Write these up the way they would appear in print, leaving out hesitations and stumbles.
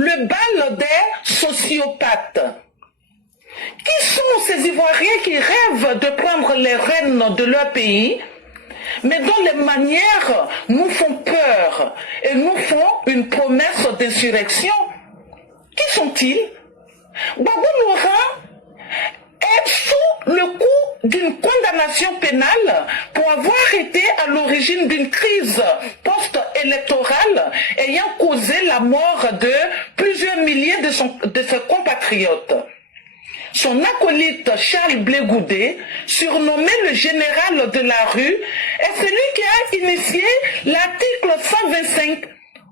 le bal des sociopathes. Qui sont ces Ivoiriens qui rêvent de prendre les rênes de leur pays, mais dont les manières nous font peur et nous font une promesse d'insurrection? Qui sont-ils? Gbagbo Laurent est sous le coup d'une condamnation pénale pour avoir été à l'origine d'une crise post-électorale ayant causé la mort de plusieurs milliers de ses compatriotes. Son acolyte Charles Blé Goudé, surnommé le général de la rue, est celui qui a initié l'article 125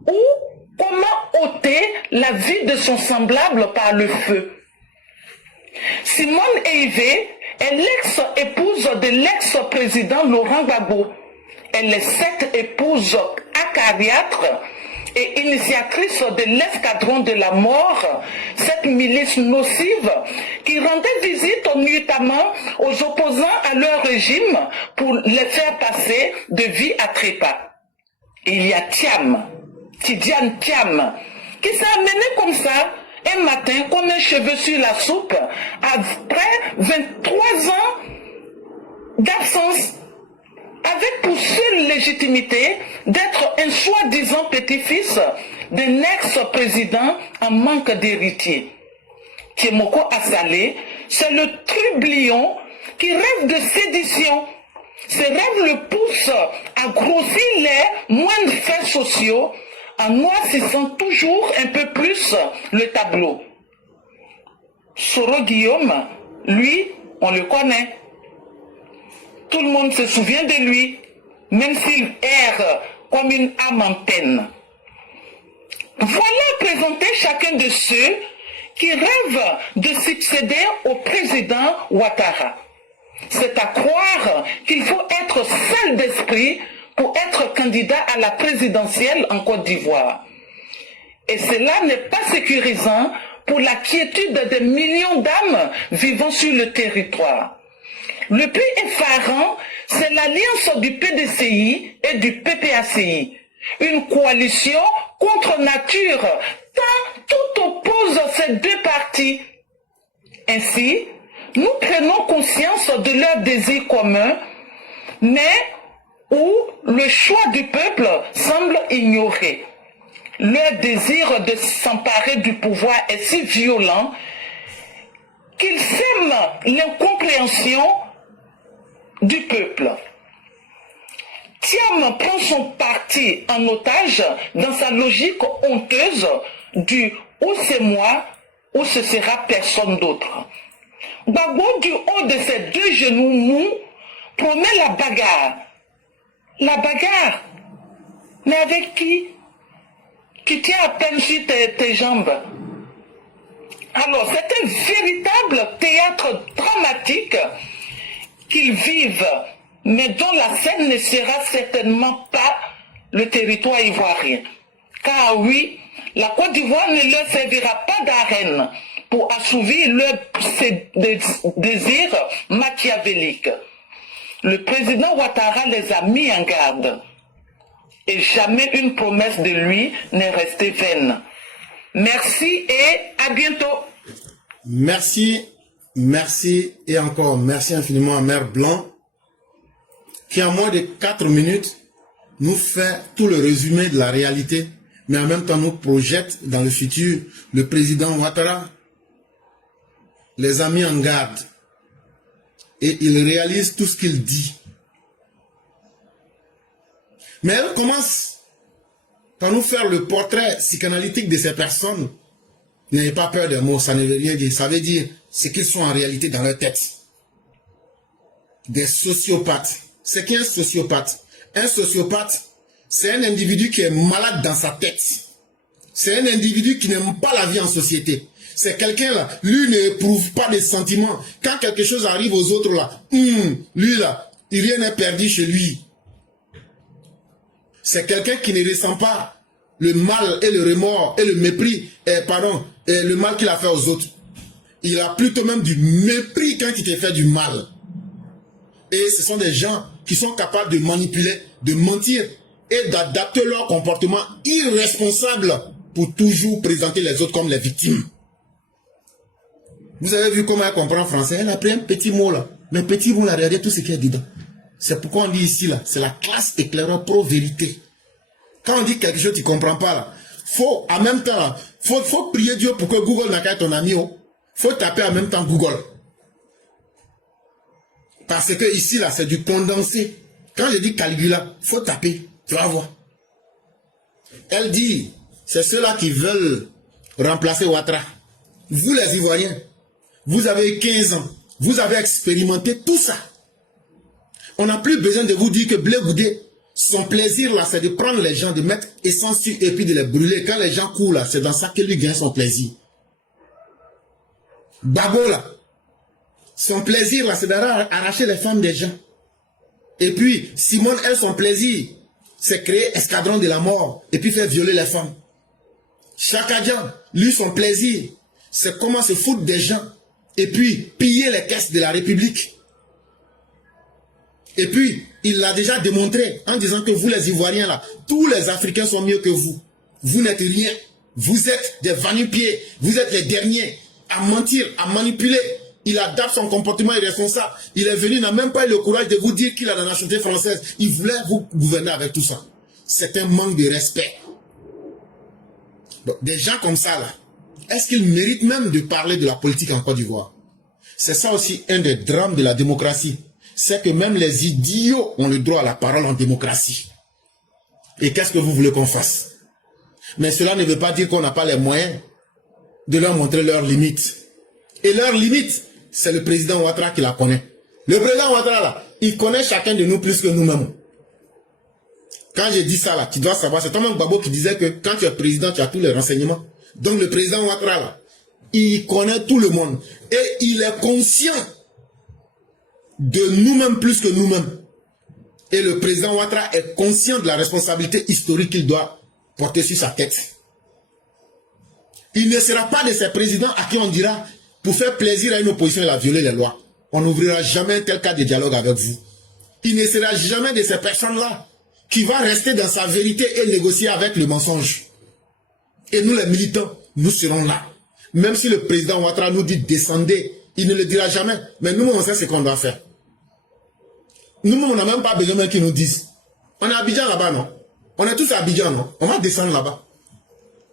ou comment ôter la vie de son semblable par le feu. Simone Eivé est l'ex-épouse de l'ex-président Laurent Gbagbo. Elle est cette épouse acariâtre et initiatrice de l'escadron de la mort, cette milice nocive qui rendait visite nuitamment aux opposants à leur régime pour les faire passer de vie à trépas. Et il y a Tidiane Thiam, qui s'est amené comme ça un matin comme un cheveu sur la soupe après 23 ans d'absence, avec pour seule légitimité d'être un soi-disant petit-fils d'un ex-président en manque d'héritier. Tiemoko Assalé, c'est le trublion qui rêve de sédition. Ses rêves le poussent à grossir les moindres faits sociaux en noircissant toujours un peu plus le tableau. Soro Guillaume, lui, on le connaît. Tout le monde se souvient de lui, même s'il erre comme une âme en peine. Voilà présenté chacun de ceux qui rêvent de succéder au président Ouattara. C'est à croire qu'il faut être seul d'esprit pour être candidat à la présidentielle en Côte d'Ivoire. Et cela n'est pas sécurisant pour la quiétude des millions d'âmes vivant sur le territoire. Le plus effarant, c'est l'alliance du PDCI et du PPACI, une coalition contre nature, tant tout oppose ces deux partis. Ainsi, nous prenons conscience de leur désir commun, mais où le choix du peuple semble ignoré. Leur désir de s'emparer du pouvoir est si violent qu'ils sèment l'incompréhension du peuple. Thiam prend son parti en otage dans sa logique honteuse du « ou c'est moi ou ce sera personne d'autre ». Gbagbo, du haut de ses deux genoux mous, promet la bagarre. La bagarre? Mais avec qui? Tu tiens à peine sur tes jambes. Alors, c'est un véritable théâtre dramatique qu'ils vivent, mais dont la scène ne sera certainement pas le territoire ivoirien. Car oui, la Côte d'Ivoire ne leur servira pas d'arène pour assouvir leurs désirs machiavéliques. Le président Ouattara les a mis en garde. Et jamais une promesse de lui n'est restée vaine. Merci et à bientôt. Merci, merci et encore merci infiniment à Mère Blanc qui en moins de 4 minutes nous fait tout le résumé de la réalité, mais en même temps nous projette dans le futur le président Ouattara, les a mis en garde et il réalise tout ce qu'il dit. Mais elle commence par nous faire le portrait psychanalytique de ces personnes. N'ayez pas peur des mots, ça ne veut rien dire. Ça veut dire ce qu'ils sont en réalité dans leur tête. Des sociopathes. C'est qui un sociopathe? Un sociopathe, c'est un individu qui est malade dans sa tête. C'est un individu qui n'aime pas la vie en société. C'est quelqu'un là, lui n'éprouve pas de sentiments. Quand quelque chose arrive aux autres là, lui là, rien n'est perdu chez lui. C'est quelqu'un qui ne ressent pas le mal et le remords et le mépris, et le mal qu'il a fait aux autres. Il a plutôt même du mépris quand il te fait du mal. Et ce sont des gens qui sont capables de manipuler, de mentir et d'adapter leur comportement irresponsable pour toujours présenter les autres comme les victimes. Vous avez vu comment elle comprend français? Elle a pris un petit mot là. Mais petit mot là, regardez tout ce qu'il y a dedans. C'est pourquoi on dit ici là, c'est la classe éclaireur pro-vérité. Quand on dit quelque chose, tu ne comprends pas là. Faut, en même temps là, faut prier Dieu pour que Google n'a qu'à ton ami. Oh. Faut taper en même temps Google. Parce que ici là, c'est du condensé. Quand je dis Caligula, faut taper. Tu vas voir. Elle dit, c'est ceux-là qui veulent remplacer Ouattara. Vous les Ivoiriens, vous avez 15 ans. Vous avez expérimenté tout ça. On n'a plus besoin de vous dire que Blé Goudé, son plaisir là, c'est de prendre les gens, de mettre essence sur et puis de les brûler. Quand les gens courent là, c'est dans ça que lui gagne son plaisir. Babo là, son plaisir là, c'est d'arracher les femmes des gens. Et puis, Simone, elle, son plaisir, c'est créer escadron de la mort et puis faire violer les femmes. Chaka Dian, lui, son plaisir, c'est comment se foutre des gens et puis piller les caisses de la République. Et puis, il l'a déjà démontré en disant que vous, les Ivoiriens, là, tous les Africains sont mieux que vous. Vous n'êtes rien. Vous êtes des va-nu-pieds. Vous êtes les derniers à mentir, à manipuler. Il adapte son comportement irresponsable. Il est venu, il n'a même pas eu le courage de vous dire qu'il a la nationalité française. Il voulait vous gouverner avec tout ça. C'est un manque de respect. Bon, des gens comme ça, là, est-ce qu'ils méritent même de parler de la politique en Côte d'Ivoire? C'est ça aussi un des drames de la démocratie. C'est que même les idiots ont le droit à la parole en démocratie. Et qu'est-ce que vous voulez qu'on fasse? Mais cela ne veut pas dire qu'on n'a pas les moyens de leur montrer leurs limites. Et leurs limites, c'est le président Ouattara qui la connaît. Le président Ouattara, là, il connaît chacun de nous plus que nous-mêmes. Quand je dis ça, là, tu dois savoir, c'est Thomas Gbagbo qui disait que quand tu es président, tu as tous les renseignements. Donc le président Ouattara, là, il connaît tout le monde. Et il est conscient de nous-mêmes plus que nous-mêmes. Et le président Ouattara est conscient de la responsabilité historique qu'il doit porter sur sa tête. Il ne sera pas de ces présidents à qui on dira, pour faire plaisir à une opposition, il a violé les lois. On n'ouvrira jamais un tel cas de dialogue avec vous. Il ne sera jamais de ces personnes-là qui va rester dans sa vérité et négocier avec le mensonge. Et nous les militants, nous serons là. Même si le président Ouattara nous dit descendez, il ne le dira jamais. Mais nous, on sait ce qu'on doit faire. Nous, on n'a même pas besoin qu'ils nous disent. On est à Abidjan là-bas, non? On est tous à Abidjan, non? On va descendre là-bas.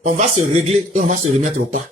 On va se régler et on va se remettre au pas.